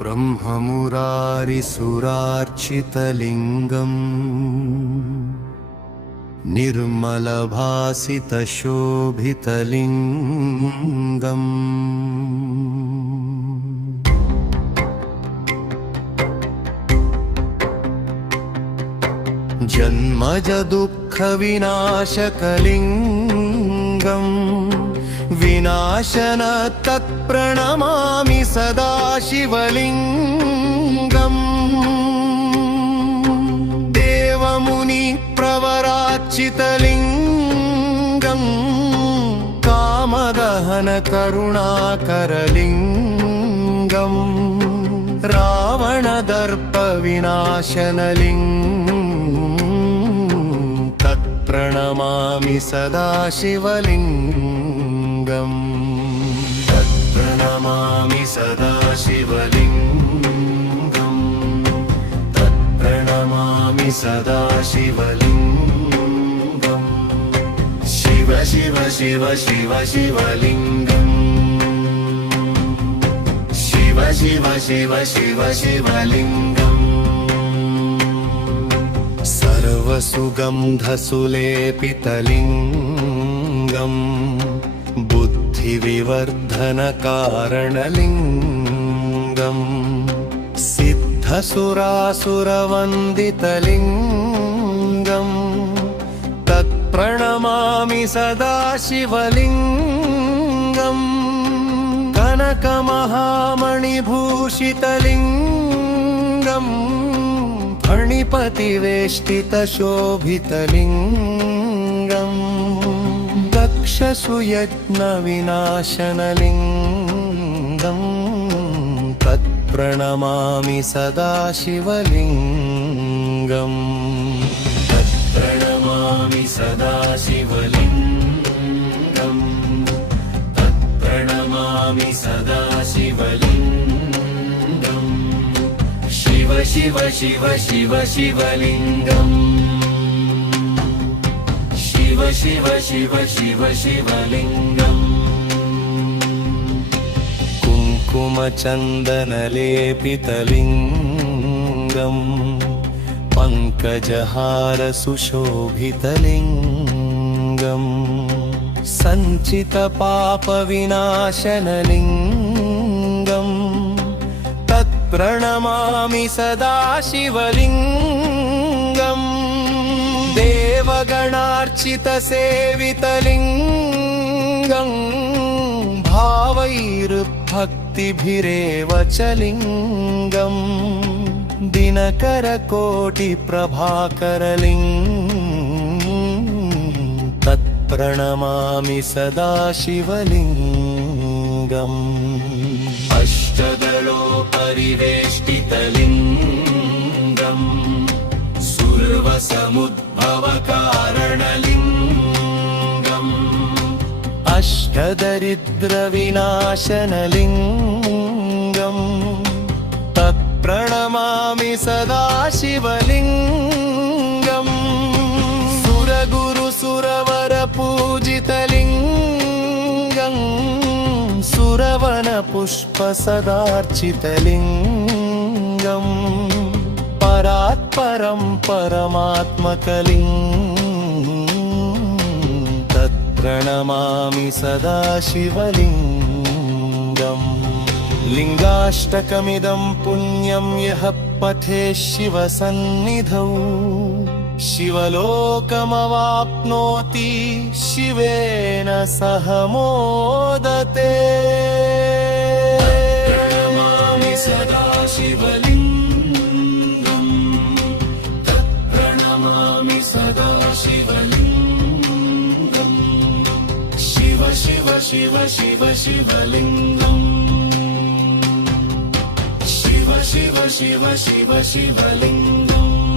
ब्रह्ममुरारिसुरार्चितलिङ्गम् निर्मलभासितशोभितलिङ्गम् जन्मजदुःखविनाशकलिङ्गम् विनाशन तत्प्रणमामि सदा शिवलिङ्गम् देवमुनिप्रवरार्चितलिङ्गम् कामदहन करुणाकरलिङ्गम् रावणदर्पविनाशनलिङ्गम् तत्प्रणमामि सदा शिवलिङ्गम् तत्प्रणमामि सदा शिवलिङ्गम् तत्प्रणमामि सदा शिवलिङ्गम् शिव शिव शिव शिव शिवलिङ्गम् शिव शिव शिव शिव शिवलिङ्गम् सर्वसुगन्धसुलेपितलिङ्गम् बुद्धिविवर्धनकारणलिङ्गम् सिद्धसुरासुरवन्दितलिङ्गम् तत्प्रणमामि सदा शिवलिङ्गम् कनकमहामणिभूषितलिङ्गम् फणिपतिवेष्टितशोभितलिङ्गम् दक्षसुयज्ञविनाशनलिङ्गम् तत्प्रणमामि सदा शिवलिङ्गम् तत्प्रणमामि सदा शिवलिङ्गम् तत्प्रणमामि सदा शिवलिङ्गम् शिव शिव शिव शिव शिवलिङ्गम् शिव शिव शिव शिव शिवलिङ्गम् कुङ्कुमचन्दनलेपितलिङ्गम् पङ्कजहारसुशोभितलिङ्गम् सञ्चितपापविनाशनलिङ्गम् तत्प्रणमामि सदा शिवलिङ्गम् देवगणार्चितसेवितलिङ्गम् भावैर्भक्तिभिरेव च लिङ्गम् दिनकरकोटिप्रभाकरलिङ्गम् तत्प्रणमामि सदा शिवलिङ्गम् अष्टदलोपरिवेष्टितलिङ्गम् सुर्वसमुद्भवकारणलिङ्गम् अष्टदरिद्रविनाशनलिङ्गम् तत्प्रणमामि सदा शिवलिङ्गम् सुरगुरुसुरवरपूजितलिङ्गम् सुरवनपुष्पसदार्चितलिङ्गम् परात्परं परमात्मकलिङ्गम् तत्प्रणमामि सदा शिवलिङ्गम् लिङ्गाष्टकमिदं पुण्यं यः पठेत् शिवसन्निधौ शिवलोकमवाप्नोति शिवेन सह मोदते तत्प्रणमामि सदा शिवलिङ्गम् तत्प्रणमामि सदा शिवलिङ्गम् शिव शिव शिव शिव शिवलिङ्गम् शिव शिव शिव शिव शिवलिङ्गम्